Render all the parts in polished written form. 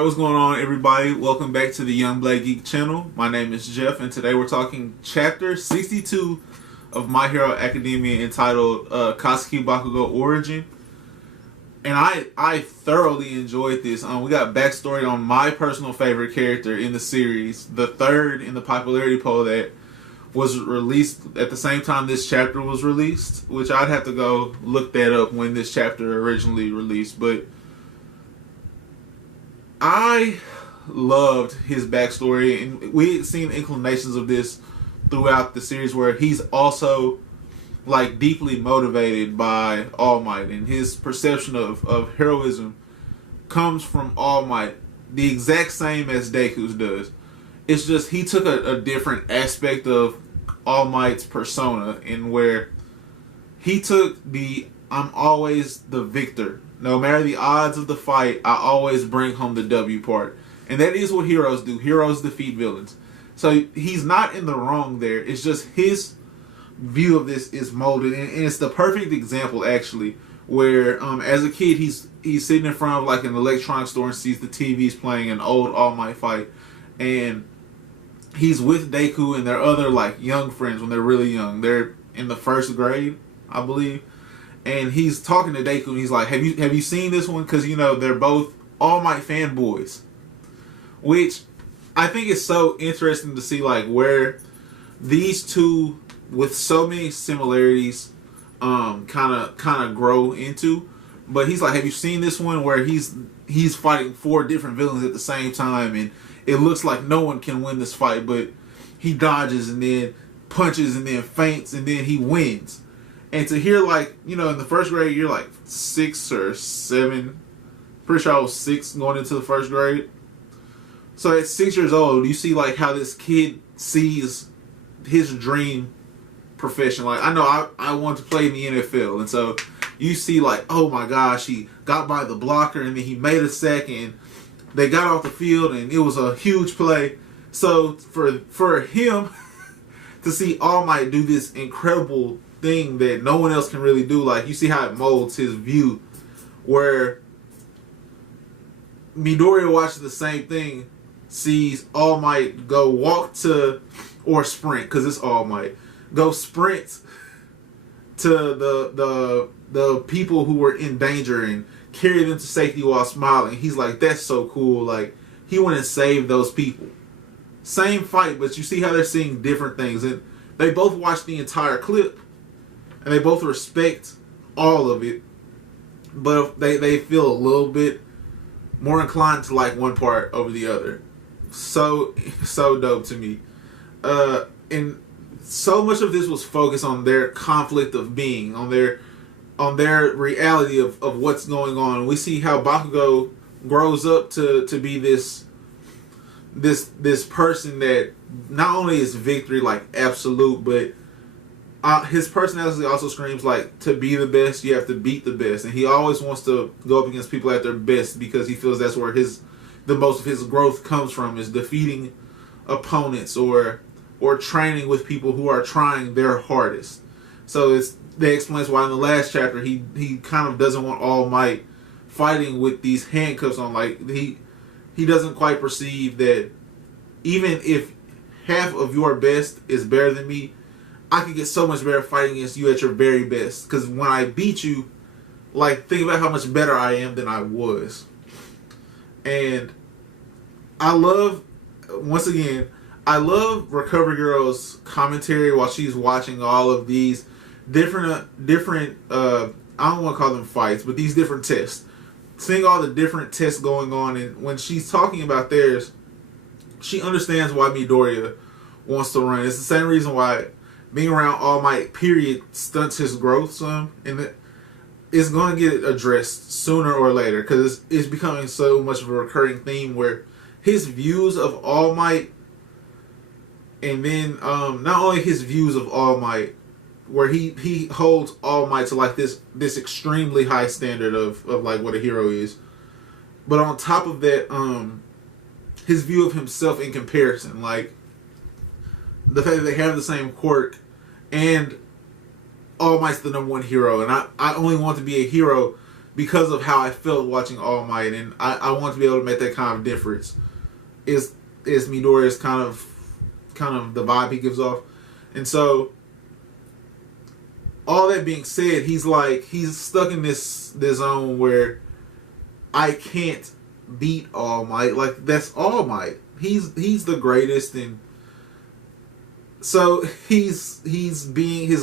Alright, what's going on, everybody? Welcome back to the Young Black Geek channel. My name is Jeff, and today we're talking chapter 62 of My Hero Academia entitled Katsuki Bakugo Origin. And I thoroughly enjoyed this. We got backstory on my personal favorite character in the series, the third in the popularity poll that was released at the same time this chapter was released, which I'd have to go look that up when this chapter originally released, but I loved his backstory, and we had seen inclinations of this throughout the series where he's also like deeply motivated by All Might, and his perception of heroism comes from All Might, the exact same as Deku's does. It's just he took a different aspect of All Might's persona, in where he took the I'm always the victor. No matter the odds of the fight, I always bring home the W part. And that is what heroes do. Heroes defeat villains. So he's not in the wrong there. It's just his view of this is molded. And it's the perfect example, actually, where as a kid, he's sitting in front of like an electronics store and sees the TVs playing an old All Might fight. And he's with Deku and their other like young friends when they're really young. They're in the first grade, I believe. And he's talking to Deku, and he's like, "Have you seen this one? Because you know they're both All Might fanboys," which I think is so interesting to see, like where these two, with so many similarities, kind of grow into. But he's like, "Have you seen this one where he's fighting 4 different villains at the same time, and it looks like no one can win this fight, but he dodges and then punches and then feints and then he wins." And to hear, like, you know, in the first grade, you're like 6 or 7. Pretty sure I was 6 going into the first grade. So at 6 years old, you see, like, how this kid sees his dream profession. Like, I know I want to play in the NFL. And so you see, like, oh my gosh, he got by the blocker and then he made a sack and they got off the field and it was a huge play. So for him to see All Might do this incredible thing that no one else can really do, like you see how it molds his view, where Midoriya watches the same thing, sees All Might go walk to, or sprint, because it's All Might, go sprint to the people who were in danger and carry them to safety while smiling. He's like, that's so cool. Like, he went and saved those people. Same fight, but you see how they're seeing different things, and they both watch the entire clip and they both respect all of it, but they feel a little bit more inclined to like one part over the other. So dope to me. And so much of this was focused on their conflict of being, on their reality of what's going on. We see how Bakugo grows up to be this person that not only is victory like absolute, but his personality also screams like, to be the best, you have to beat the best. And he always wants to go up against people at their best because he feels that's where the most of his growth comes from, is defeating opponents or training with people who are trying their hardest. So that explains why in the last chapter he kind of doesn't want All Might fighting with these handcuffs on. Like he doesn't quite perceive that even if half of your best is better than me, I could get so much better fighting against you at your very best. Because when I beat you, like, think about how much better I am than I was. And I love, once again, I love Recovery Girl's commentary while she's watching all of these different I don't want to call them fights, but these different tests. Seeing all the different tests going on, and when she's talking about theirs, she understands why Midoriya wants to run. It's the same reason why being around All Might, period, stunts his growth some, and it's going to get addressed sooner or later, because it's becoming so much of a recurring theme where his views of All Might, and then not only his views of All Might, where he holds All Might to like this extremely high standard of like what a hero is, but on top of that, his view of himself in comparison, like the fact that they have the same quirk, and All Might's the #1 hero, and I only want to be a hero because of how I felt watching All Might, and I want to be able to make that kind of difference. Is Midoriya's kind of the vibe he gives off, and so all that being said, he's stuck in this zone where I can't beat All Might. Like, that's All Might. He's the greatest, and so his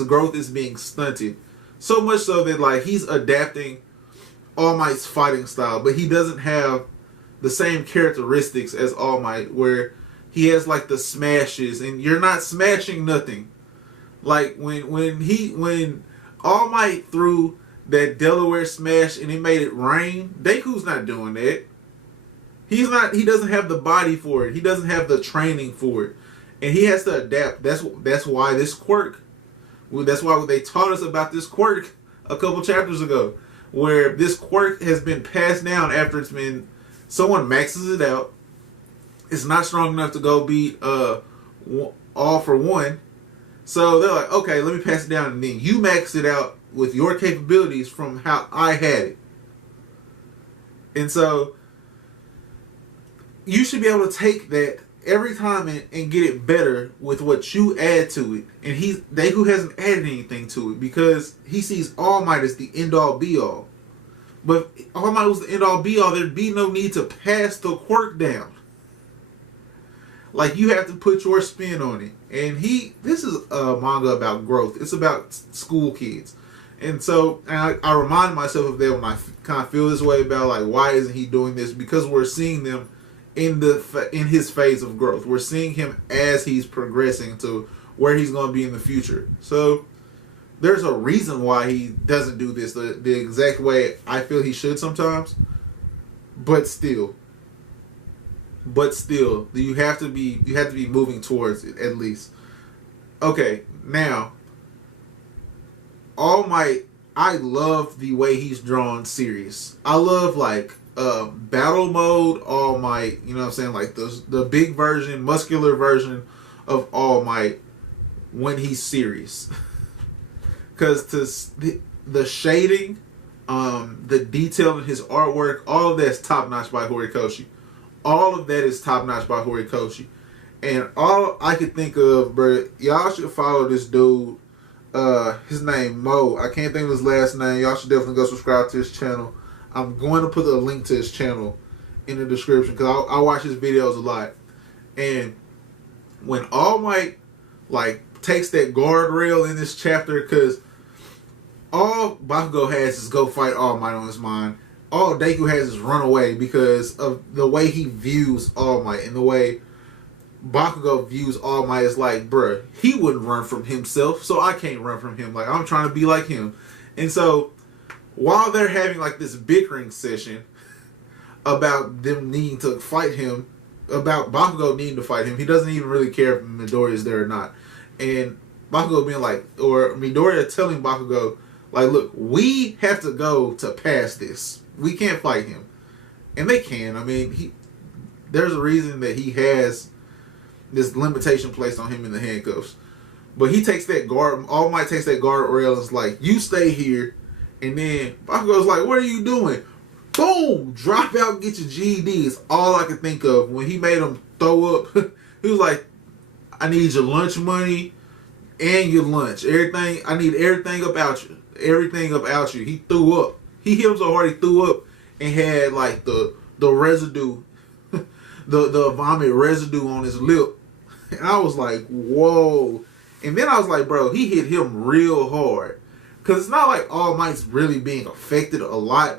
growth is being stunted. So much so that like he's adapting All Might's fighting style, but he doesn't have the same characteristics as All Might, where he has like the smashes, and you're not smashing nothing. Like when All Might threw that Delaware smash and it made it rain, Deku's not doing that. He doesn't have the body for it. He doesn't have the training for it. And he has to adapt. That's why this quirk. That's why they taught us about this quirk a couple chapters ago, where this quirk has been passed down after someone maxes it out. It's not strong enough to go beat All for One. So they're like, okay, let me pass it down, and then you max it out with your capabilities from how I had it. And so you should be able to take that every time and get it better with what you add to it. And Deku hasn't added anything to it because he sees All Might as the end-all be-all. But if All Might was the end-all be-all, there'd be no need to pass the quirk down. Like, you have to put your spin on it. And this is a manga about growth. It's about school kids. And so I remind myself of that when I kind of feel this way about, like, why isn't he doing this? Because we're seeing them in his phase of growth. We're seeing him as he's progressing to where he's going to be in the future. So there's a reason why he doesn't do this the exact way I feel he should sometimes. But still, you have to be moving towards it at least. Okay, now All Might, I love the way he's drawn serious. I love like battle mode All Might, you know what I'm saying? Like the big version, muscular version of All Might when he's serious. Because the shading, the detail in his artwork, all of that's top notch by Horikoshi. All of that is top notch by Horikoshi. And all I could think of, bro, y'all should follow this dude. His name Mo. I can't think of his last name. Y'all should definitely go subscribe to his channel. I'm going to put a link to his channel in the description because I watch his videos a lot. And when All Might like takes that guardrail in this chapter, because all Bakugo has is go fight All Might on his mind. All Deku has is run away because of the way he views All Might, and the way Bakugo views All Might is like, bruh, he wouldn't run from himself, so I can't run from him. Like, I'm trying to be like him. And so while they're having like this bickering session about them needing to fight him, about Bakugo needing to fight him, he doesn't even really care if Midoriya is there or not. And Bakugo being like, or Midoriya telling Bakugo, like, look, we have to go to pass this. We can't fight him. And they can. I mean, there's a reason that he has this limitation placed on him in the handcuffs. But he takes that guard, All Might takes that guard rail and is like, you stay here. And then Bakugo's like, what are you doing? Boom! Drop out, get your GED is all I could think of. When he made him throw up, he was like, I need your lunch money and your lunch. Everything, I need everything about you. Everything about you. He threw up. He hit him so hard he threw up and had like the residue, the vomit residue on his lip. And I was like, whoa. And then I was like, bro, he hit him real hard. Because it's not like All Might's really being affected a lot.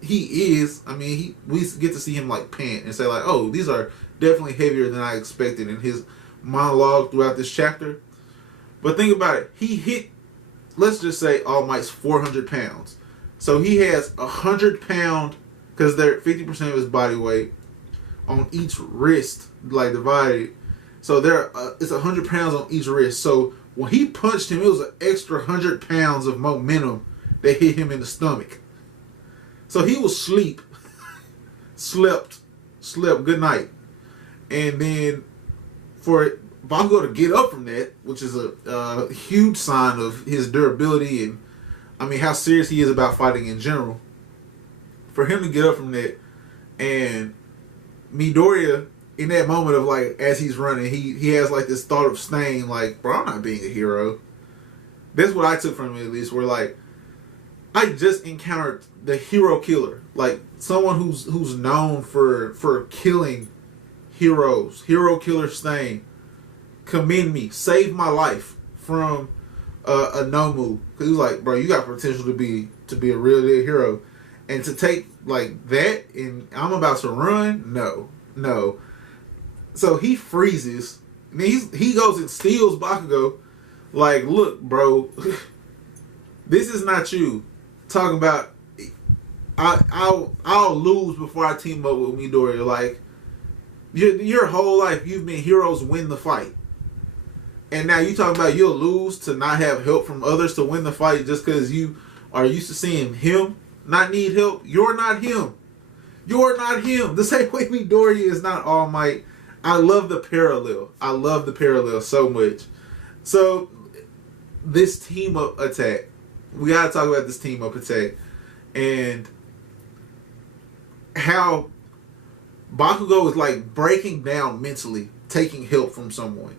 He is. I mean, we get to see him like pant and say like, oh, these are definitely heavier than I expected in his monologue throughout this chapter. But think about it. He hit, let's just say All Might's 400 pounds. So he has 100-pound, because they're 50% of his body weight on each wrist, like divided. So it's 100 pounds on each wrist. So when he punched him, it was an extra 100 pounds of momentum that hit him in the stomach. So he was slept good night. And then for Bakugo to get up from that, which is a huge sign of his durability and, I mean, how serious he is about fighting in general. for him to get up from that, and Midoriya, in that moment of like, as he's running, he has like this thought of staying, like, bro, I'm not being a hero. That's what I took from it, at least, where like, I just encountered the hero killer, like someone who's known for killing heroes, hero killer Stain. Commend me, saved my life from a Nomu, because he was like, bro, you got potential to be a real hero, and to take like that, and I'm about to run, no. So he freezes, and he goes and steals Bakugo, like, look, bro, this is not you. Talking about, I'll lose before I team up with Midoriya. Like, your whole life you've been heroes win the fight, and now you talking about you'll lose to not have help from others to win the fight just because you are used to seeing him not need help. You're not him. You're not him. The same way Midoriya is not All Might. I love the parallel. I love the parallel so much. So this team up attack. We gotta talk about this team up attack and how Bakugo is like breaking down mentally, taking help from someone.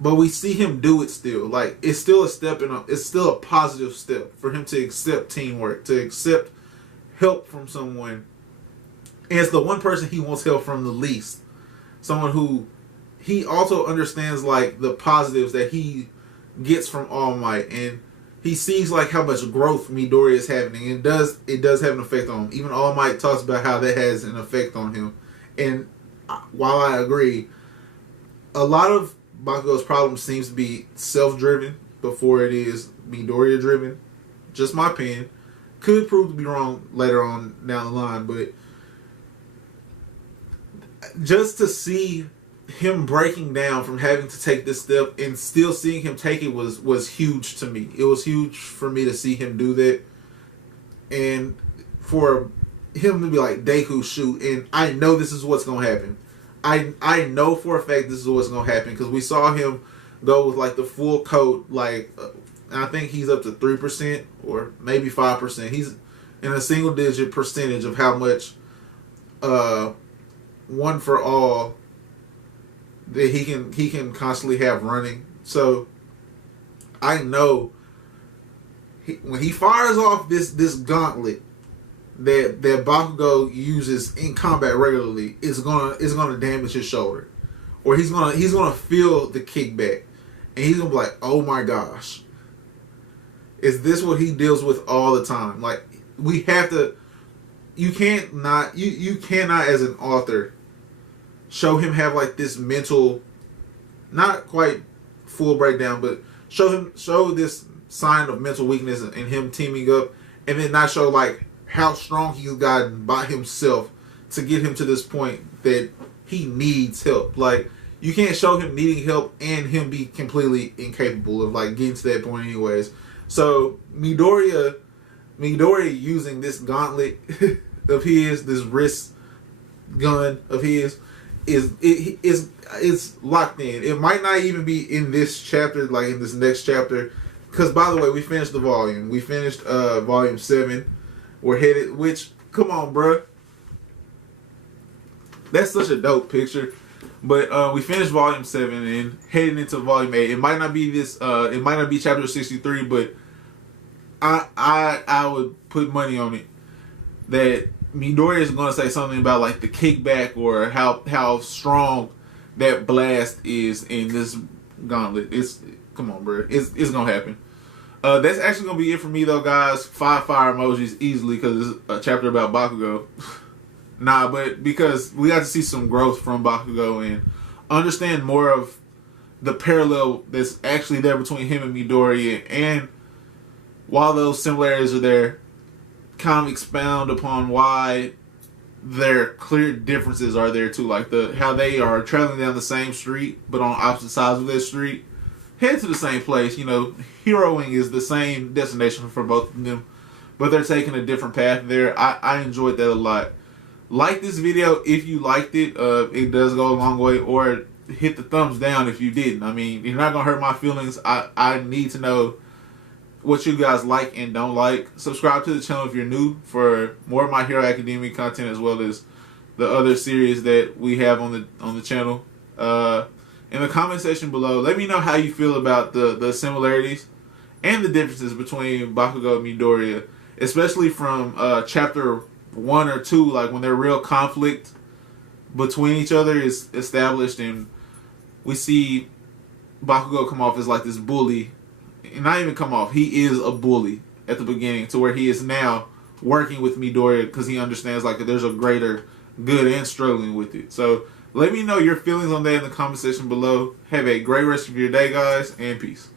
But we see him do it still. Like, it's still a step it's still a positive step for him to accept teamwork, to accept help from someone. And it's the one person he wants help from the least. Someone who he also understands like the positives that he gets from All Might, and he sees like how much growth Midoriya is having, and it does have an effect on him. Even All Might talks about how that has an effect on him. And while I agree, a lot of Bakugo's problem seems to be self-driven before it is Midoriya-driven. Just my opinion. Could prove to be wrong later on down the line, but just to see him breaking down from having to take this step and still seeing him take it was huge to me. It was huge for me to see him do that, and for him to be like, Deku, shoot, and I know this is what's gonna happen. I know for a fact this is what's gonna happen, because we saw him go with like the full coat, like I think he's up to 3% or maybe 5%. He's in a single digit percentage of how much one for all that he can constantly have running. So I know when he fires off this gauntlet that Bakugo uses in combat regularly, is gonna damage his shoulder, or he's gonna feel the kickback, and he's gonna be like, oh my gosh, is this what he deals with all the time? Like, we have to. You cannot as an author show him have like this mental, not quite full breakdown, but show this sign of mental weakness in him teaming up, and then not show like how strong he's gotten by himself to get him to this point that he needs help. Like, you can't show him needing help and him be completely incapable of like getting to that point anyways. So Midoriya using this gauntlet of his, this wrist gun of his, is locked in. It might not even be in this chapter, like in this next chapter, because by the way, we finished the volume. We finished volume 7. We're headed, which, come on, bruh. That's such a dope picture. But we finished volume 7 and heading into volume 8. It might not be this. It might not be chapter 63, but I would put money on it that Midoriya is going to say something about like the kickback, or how strong that blast is in this gauntlet. Come on, bro. It's gonna happen. That's actually gonna be it for me though, guys. 5 fire emojis easily, because it's a chapter about Bakugo. Nah, but because we got to see some growth from Bakugo and understand more of the parallel that's actually there between him and Midoriya, and while those similarities are there, kind of expound upon why their clear differences are there too. Like how they are traveling down the same street but on opposite sides of that street, head to the same place. You know, heroing is the same destination for both of them, but they're taking a different path there. I enjoyed that a lot. Like this video if you liked it. It does go a long way. Or hit the thumbs down if you didn't. I mean, you're not gonna hurt my feelings. I need to know what you guys like and don't like. Subscribe to the channel if you're new for more of My Hero Academia content, as well as the other series that we have on the channel. In the comment section below, let me know how you feel about the similarities and the differences between Bakugo and Midoriya, especially from chapter 1 or 2, like when their real conflict between each other is established, and we see Bakugo come off as like this bully, and not even come off, he is a bully at the beginning, to where he is now working with Midoriya because he understands like there's a greater good and struggling with it. So let me know your feelings on that in the comment section below. Have a great rest of your day, guys, and peace.